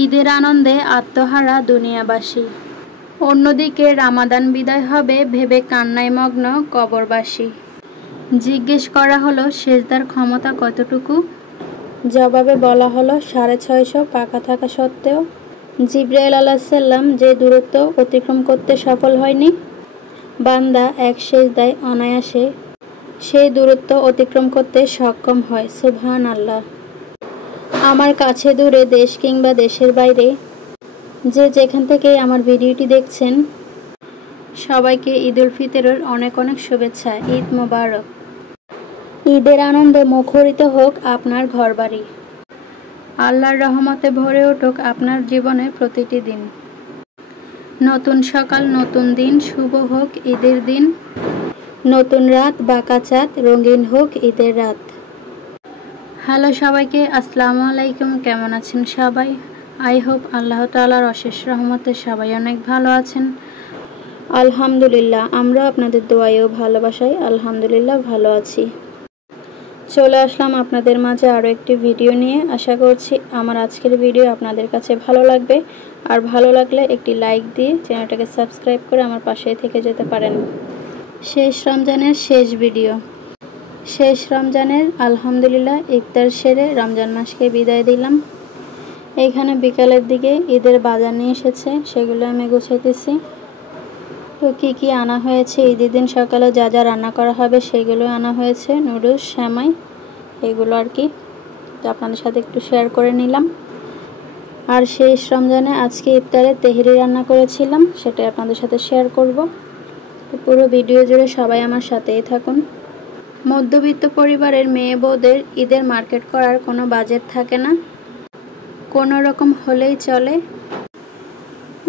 ঈদের আনন্দে আত্মহারা দুনিয়াবাসী। অন্যদিকে রামাদান বিদায় হবে ভেবে কান্নায় মগ্ন কবরবাসী। জিজ্ঞেস করা হলো সেজদার ক্ষমতা কতটুকু? জবাবে বলা হলো 650 পাকা থাকা সত্ত্বেও জিবরাইল আলাইহিস সালাম যে দূরত্ব অতিক্রম করতে সফল হয়নি, বান্দা এক সেজদায় অনায়াসে সেই দূরত্ব অতিক্রম করতে সক্ষম হয়। সুবহানাল্লাহ। আমার কাছে দূরে, দেশ কিংবা দেশের বাইরে যে যেখান থেকে আমার ভিডিওটি দেখছেন, সবাইকে ঈদুল ফিতরের অনেক অনেক শুভেচ্ছা। ঈদ মোবারক। ঈদের আনন্দে মুখরিত হোক আপনার ঘরবাড়ি। আল্লাহর রহমতে ভরে উঠুক আপনার জীবনে প্রতিটি দিন। নতুন সকাল, নতুন দিন, শুভ হোক ঈদের দিন। নতুন রাত, বাঁকা চাঁদ, রঙিন হোক ঈদের রাত। হ্যালো সবাইকে, আসসালামু আলাইকুম। কেমন আছেন সবাই? আই হোপ আল্লাহ তাআলার অশেষ রহমতে সবাই অনেক ভালো আছেন। আলহামদুলিল্লাহ, আমরা আপনাদের দোয়ায় ও ভালোবাসায় আলহামদুলিল্লাহ ভালো আছি। চলে আসলাম আপনাদের মাঝে আরও একটি ভিডিও নিয়ে। আশা করছি আমার আজকের ভিডিও আপনাদের কাছে ভালো লাগবে। আর ভালো লাগলে একটি লাইক দিয়ে চ্যানেলটাকে সাবস্ক্রাইব করে আমার পাশেই থেকে যেতে পারেন। শেষ রমজানের শেষ ভিডিও। শেষ রমজানের আলহামদুলিল্লাহ ইফতার সেরে রমজান মাসকে বিদায় দিলাম। এইখানে বিকালের দিকে ঈদের বাজার নিয়ে এসেছে, সেগুলো আমি গুছাইতেছি। তো কি আনা হয়েছে, ঈদের দিন সকালে যা যা রান্না করা হবে সেগুলো আনা হয়েছে। নুডলস, সেমাই, এগুলো আর কি। তো আপনাদের সাথে একটু শেয়ার করে নিলাম। আর শেষ রমজানে আজকে ইফতারে তেহরি রান্না করেছিলাম, সেটা আপনাদের সাথে শেয়ার করব। পুরো ভিডিও জুড়ে সবাই আমার সাথেই থাকুন। মধ্যবিত্ত পরিবারের মেয়ে বউদের ঈদের মার্কেট করার কোনো বাজেট থাকে না, কোনো রকম হলেই চলে।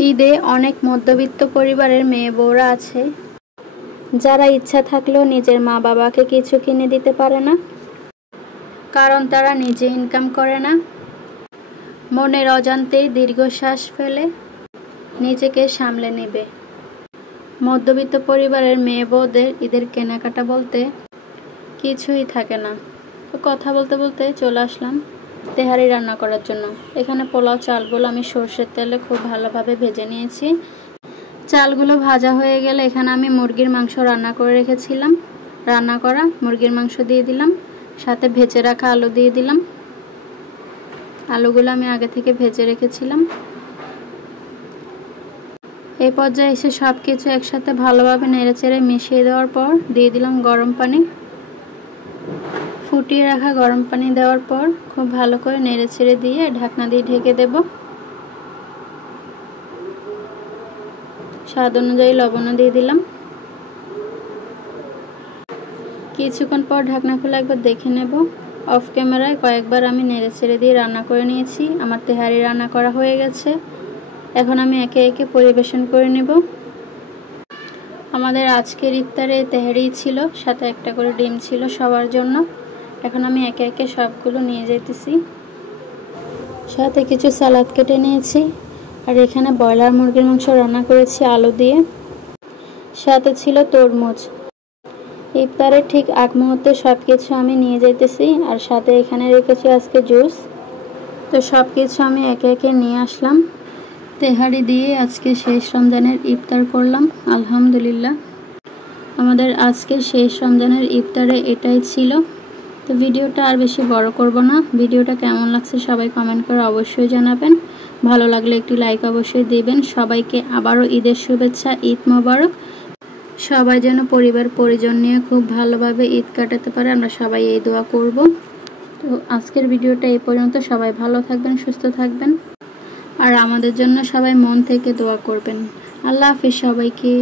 ঈদে অনেক মধ্যবিত্ত পরিবারের মেয়ে বউরা আছে যারা ইচ্ছা থাকলেও নিজের মা বাবাকে কিছু কিনে দিতে পারে না, কারণ তারা নিজে ইনকাম করে না। মনের অজান্তেই দীর্ঘশ্বাস ফেলে নিজেকে সামলে নেবে। মধ্যবিত্ত পরিবারের মেয়ে বউদের ঈদের কেনাকাটা বলতে কিছুই থাকে না। তো কথা বলতে বলতে চলে আসলাম তেহারি রান্না করার জন্য। এখানে পোলাও চালগুলো আমি সরষের তেলে খুব ভালোভাবে ভেজে নিয়েছি। চালগুলো ভাজা হয়ে গেলে এখানে আমি মুরগির মাংস রান্না করে রেখেছিলাম। রান্না করা মুরগির মাংস দিয়ে দিলাম, সাথে ভেজে রাখা আলু দিয়ে দিলাম। আলুগুলো আমি আগে থেকে ভেজে রেখেছিলাম। এই পর্যায়ে এসে সব কিছু একসাথে ভালোভাবে নেড়েচেড়ে মিশিয়ে দেওয়ার পর দিয়ে দিলাম গরম পানি। ফুটিয়ে রাখা গরম পানি দেওয়ার পর খুব ভালো করে নেড়েচেড়ে দিয়ে ঢাকনা দিয়ে ঢেকে দেব। স্বাদ অনুযায়ী লবণও দিয়ে দিলাম। কিছুক্ষণ পর ঢাকনা খুলে একবার দেখে নেব। অফ ক্যামেরায় কয়েকবার আমি নেড়েচেড়ে দিয়ে রান্না করে নিয়েছি। আমার তেহারি রান্না করা হয়ে গেছে। এখন আমি একে একে পরিবেশন করে নেব। আমাদের আজকের ইফতারে তেহারি ছিল, সাথে একটা করে ডিম ছিল সবার জন্য। এখন আমি একে একে সবগুলো নিয়ে যেতেছি। সাথে কিছু সালাদ কেটে নিয়েছি। আর এখানে ব্রয়লার মুরগির মাংস রান্না করেছি আলু দিয়ে, সাথে ছিল তরমুজ। ইফতারের ঠিক আগ মুহূর্তে সব কিছু আমি নিয়ে যেতেছি। আর সাথে এখানে রেখেছি আজকে জুস। তো সব কিছু আমি একে একে নিয়ে আসলাম। তেহারি দিয়ে আজকে শেষ রমজানের ইফতার করলাম আলহামদুলিল্লাহ। আমাদের আজকে শেষ রমজানের ইফতারে এটাই ছিল। তো ভিডিওটা আর বেশি বড় করব না। ভিডিওটা কেমন লাগছে সবাই কমেন্ট করে অবশ্যই জানাবেন। ভালো লাগলে একটি লাইক অবশ্যই দিবেন। সবাইকে আবারও ঈদের শুভেচ্ছা। ঈদ মোবারক। সবাই যেন পরিবার পরিজন নিয়ে খুব ভালোভাবে ঈদ কাটাতে পারে, আমরা সবাই এই দোয়া করব। তো আজকের ভিডিওটা এই পর্যন্ত। সবাই ভালো থাকবেন, সুস্থ থাকবেন, আর আমাদের জন্য সবাই মন থেকে দোয়া করবেন। আল্লাহ হাফেজ সবাইকে।